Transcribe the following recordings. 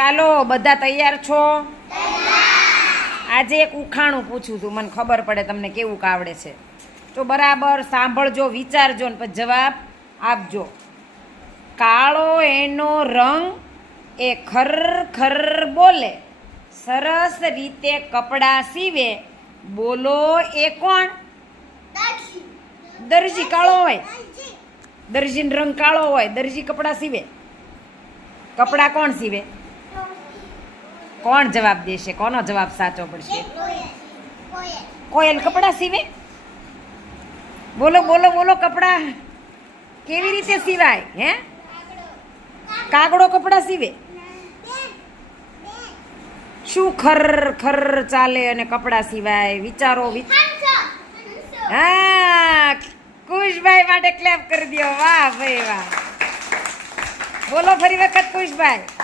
ચાલો બધા તૈયાર છો? આજે એક ઉખાણું પૂછું તું મને ખબર પડે તમને કેવું કાવડે છે. તો બરાબર સાંભળજો વિચારજો ને પછી જવાબ આપજો. કાળો એનો રંગ એ ખર ખર બોલે. સરસ રીતે કપડાં સીવે. બોલો એ કોણ? દરજી. કાળો હોય. દરજીનો રંગ કાળો હોય દરજી કપડાં સીવે. કપડાં કોણ સીવે? કોણ જવાબ દેશે? કોનો જવાબ સાચો પડશે? કોયલ. કપડાં સીવે? બોલો બોલો બોલો કપડાં. કેવી રીતે સીવાય હે? કાગડો કપડાં સીવે? શું ખર ખર ચાલે અને કપડાં સીવાય? વિચારો હા કુશભાઈ માટે ક્લેપ કરી દો વાહ ભાઈ વાહ. બોલો ફરી વખત કુશભાઈ.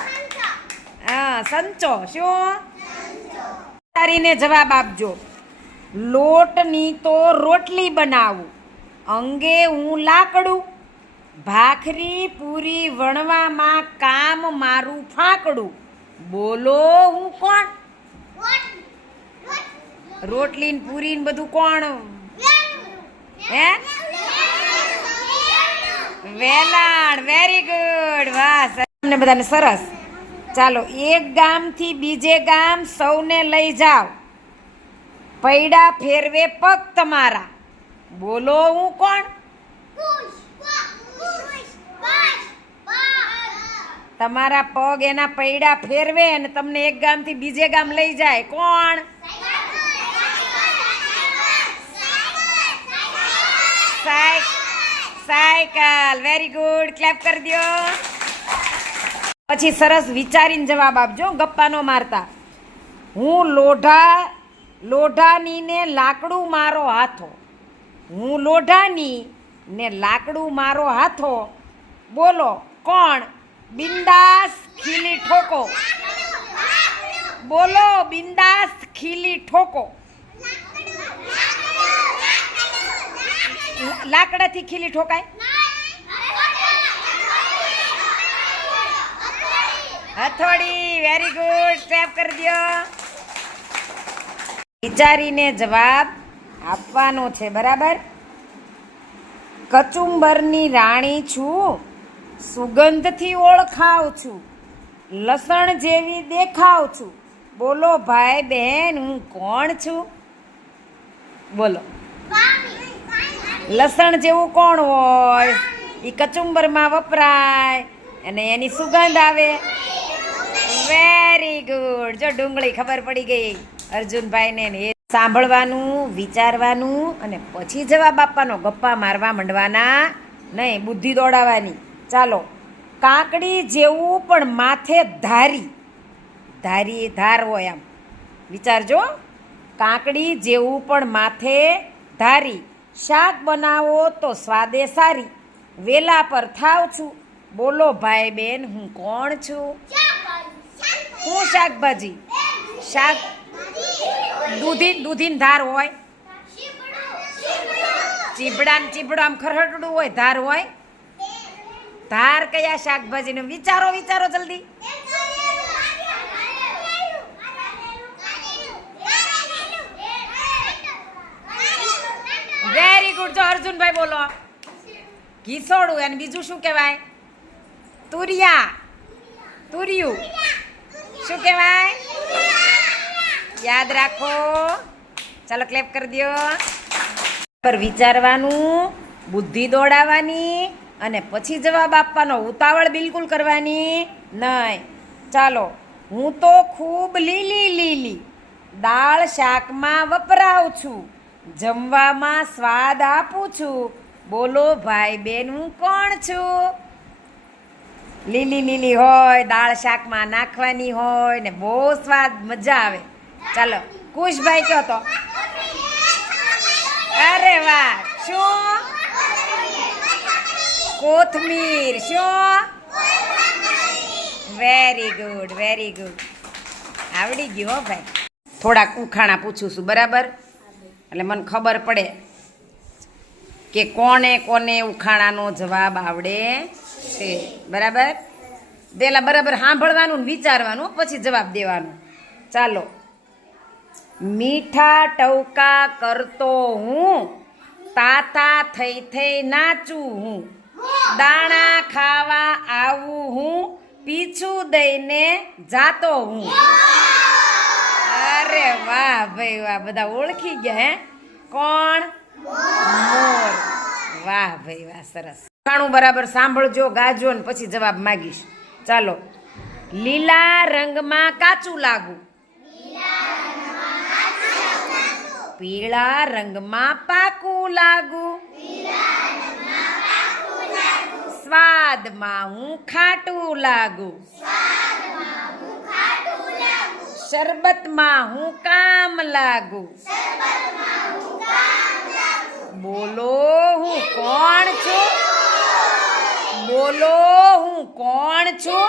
હા, સંચો, શું? વિચારીને જવાબ આપજો. લોટની તો રોટલી બનાવું. અંગે હું લાકડું. ભાખરી પૂરી વણવામાં કામ મારું ફાંકડું. બોલો, હું કોણ? રોટલી ને પૂરી ને બધું કોણ? હે? વેલાણ વેરી ગુડ વાહ. તમને બધાને સરસ. ચાલો, એક ગામથી બીજે ગામ સૌને લઈ જાઓ. પૈડા ફેરવે પગ તમારા. બોલો, હું કોણ? તમારા પગ એના પૈડા ફેરવે અને તમને એક ગામથી બીજે ગામ લઈ જાય. કોણ? સાય- સાયકલ વેરી ગુડ ક્લેપ કરી દો પછી સરસ વિચારીને જવાબ આપજો ગપ્પાનો મારતા. હું લોઢા લોઢાનીને લાકડું મારો હાથો. હું લોઢાની ને લાકડું મારો હાથો. બોલો કોણ? બિંદાસ ખીલી ઠોકો. બોલો બિંદાસ ખીલી ઠોકો. લાકડાથી ખીલી ઠોકાય? હથોડી વેરી ગુડ સ્ટેપ કરી દો વિચારીને જવાબ આપવાનો છે, બરાબર? કચુંબરની રાણી છું, સુગંધથી ઓળખાવ છું, લસણ જેવી દેખાવ છું. બોલો ભાઈ બહેન, હું કોણ છું? બોલો. લસણ જેવું કોણ હોય? એ કચુંબરમાં વપરાય અને એની સુગંધ આવે. વેરી ગુડ જો ડુંગળી ખબર પડી ગઈ અર્જુનભાઈને એ સાંભળવાનું, વિચારવાનું અને પછી જવાબ આપવાનો. ગપ્પા મારવા માંડવાના નહીં, બુદ્ધિ દોડાવવાની. ચાલો, કાકડી જેવું પણ માથે ધારી. ધારી ધાર હોય આમ. વિચારજો. કાકડી જેવું પણ માથે ધારી. શાક બનાવો તો સ્વાદે સારી. વેલા પર થાવ છું. બોલો ભાઈ બેન હું કોણ છું? હું શાકભાજી? શાક દૂધી, દૂધીન ધાર હોય. ચીબડા ને ચીબડો આમ ખરહટડું હોય, ધાર હોય. ધાર કયા શાકભાજીનો? વિચારો વિચારો જલ્દી. વેરી ગુડ જો અર્જુનભાઈ બોલો. ઘીસોડું, અને બીજું શું કહેવાય? તુરિયા. તુરિયું. શું કહેવાય? યાદ રાખો. ચાલો ક્લેપ કરી દો. પર વિચારવાનું, બુદ્ધિ દોડાવવાની અને પછી જવાબ આપવાનો. ઉતાવળ બિલકુલ કરવાની નહીં. ચાલો, હું તો ખૂબ લીલી લીલી દાળ શાકમાં વપરાવું છું. જમવામાં સ્વાદ આપું છું. બોલો ભાઈ બેન હું કોણ છું? લીલી લીલી હોય, દાળ શાકમાં નાખવાની હોય ને બહુ સ્વાદ, મજા આવે. ચાલો, કુશભાઈ કયો તો? અરે વાહ, શું? કોથમીર, શું? વેરી ગુડ વેરી ગુડ આવડી ગયું હો ભાઈ. થોડાક ઉખાણા પૂછું છું, બરાબર? એટલે મને ખબર પડે કે કોને કોને ઉખાણાનો જવાબ આવડે? છે. બરાબર? પેલા બરાબર સાંભળવાનું ને વિચારવાનું, પછી જવાબ દેવાનો. ચાલો. મીઠા ટવકા કરતો હું, તાતા થઈ થઈ નાચું હું. દાણા ખાવા આવું હું, પીછું દઈને જાતો હું. અરે વાહ ભાઈ વાહ, બધા ઓળખી ગયા, હે? કોણ? મોર. વાહ ભાઈ, વાહ, સરસ. ખાણું બરાબર સાંભળજો, ગાજો ને પછી જવાબ માગીશ. ચાલો. લીલા રંગમાં કાચું લાગુ પીળા રંગમાં પાકું લાગુ સ્વાદમાં હું ખાટું લાગુ. શરબતમાં હું કામ લાગુ હું કોણ છું બોલો, હું કોણ છું?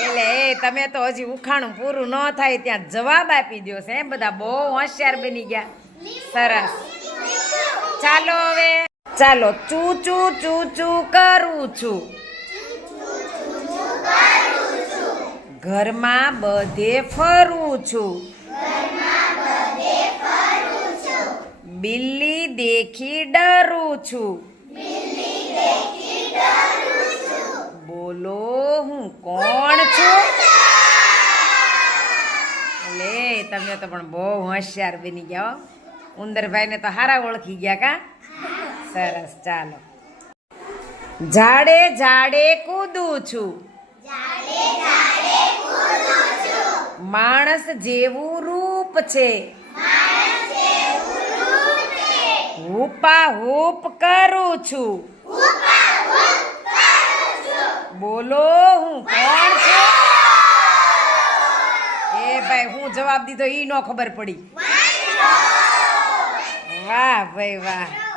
એટલે એ તમે તો હજી ઉખાણું પૂરું ન થાય, ત્યાં જવાબ આપી દો છે બધા બહુ હોશિયાર બની ગયા. સરસ. ચાલો હવે, ચાલો ચૂ ચૂ ચૂ ચૂ કરું છું. ઘરમાં બધે ફરું છું. બિલ્લી દેખી ડરું છું. બોલો, હું કોણ છું? લે તમે તો પણ બહુ હોશિયાર બની ગયા. ઉંદરભાઈને તો હારા ઓળખી ગયા કા? સરસ, ચાલો. ઝાડે ઝાડે કૂદું છું. માણસ જેવું રૂપ છે. હુપા હુપ કરું છું. બોલો, હું કોણ છું? એ ભાઈ, હું જવાબ દીધો એ નો ખબર પડી. વાહ, ભાઈ, વાહ.